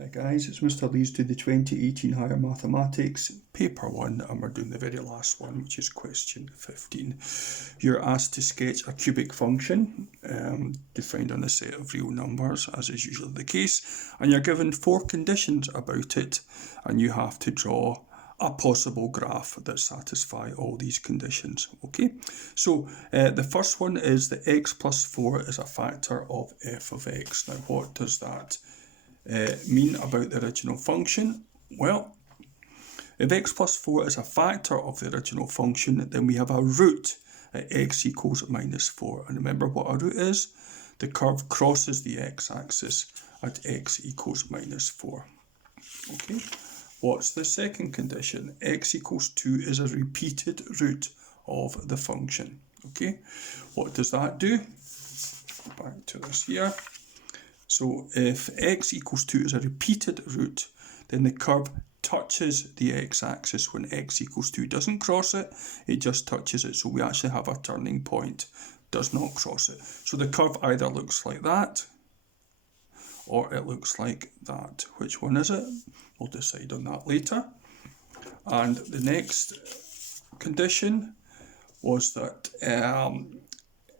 Hi guys, it's Mr. Lees to the 2018 Higher Mathematics Paper 1, and we're doing the very last one, which is question 15. You're asked to sketch a cubic function defined on a set of real numbers, as is usually the case, and you're given 4 conditions about it, and you have to draw a possible graph that satisfy all these conditions. Okay, so the first one is that x plus 4 is a factor of f of x. Now what does that mean about the original function? Well, if x plus 4 is a factor of the original function, then we have a root at x equals minus 4. And remember what a root is? The curve crosses the x-axis at x equals minus 4. Okay, what's the second condition? X equals 2 is a repeated root of the function. Okay, what does that do? Go back to this here. So if x equals 2 is a repeated root, then the curve touches the x-axis when x equals 2. Doesn't cross it, it just touches it. So we actually have a turning point, does not cross it. So the curve either looks like that, or it looks like that. Which one is it? We'll decide on that later. And the next condition was that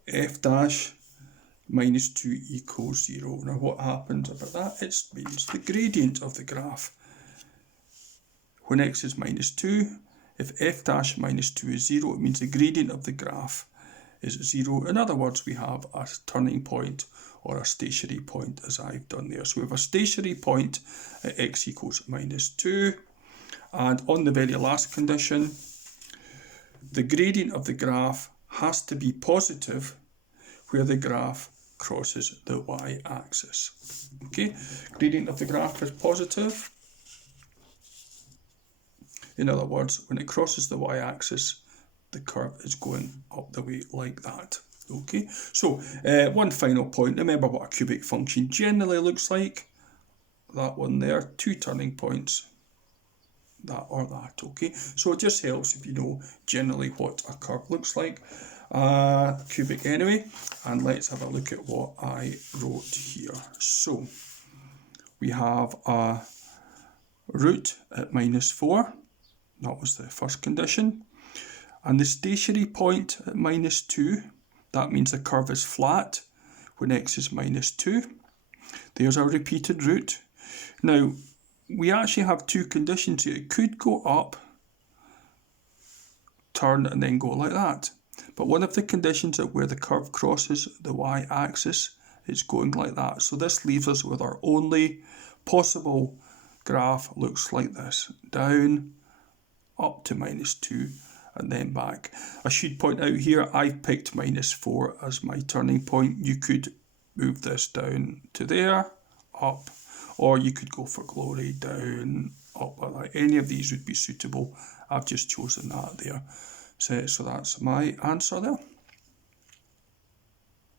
f dash minus 2 equals 0. Now what happens about that? It means the gradient of the graph. When x is minus 2, if f dash minus 2 is 0, it means the gradient of the graph is 0. In other words, we have a turning point or a stationary point, as I've done there. So we have a stationary point at x equals minus 2. And on the very last condition, the gradient of the graph has to be positive where the graph crosses the y-axis. Okay, gradient of the graph is positive. In other words, when it crosses the y-axis, the curve is going up the way like that. Okay, so one final point. Remember what a cubic function generally looks like. That one there, 2 turning points, that or that. Okay, so it just helps if you know generally what a curve looks like. Cubic anyway, and let's have a look at what I wrote here. So we have a root at minus 4, that was the first condition, and the stationary point at minus 2, that means the curve is flat when x is minus 2. There's our repeated root. Now we actually have 2 conditions here. It could go up, turn, and then go like that. But one of the conditions is where the curve crosses the y-axis is going like that. So this leaves us with our only possible graph looks like this. Down, up to minus 2, and then back. I should point out here, I've picked minus 4 as my turning point. You could move this down to there, up, or you could go for glory, down, up like that. Any of these would be suitable. I've just chosen that there. So that's my answer there.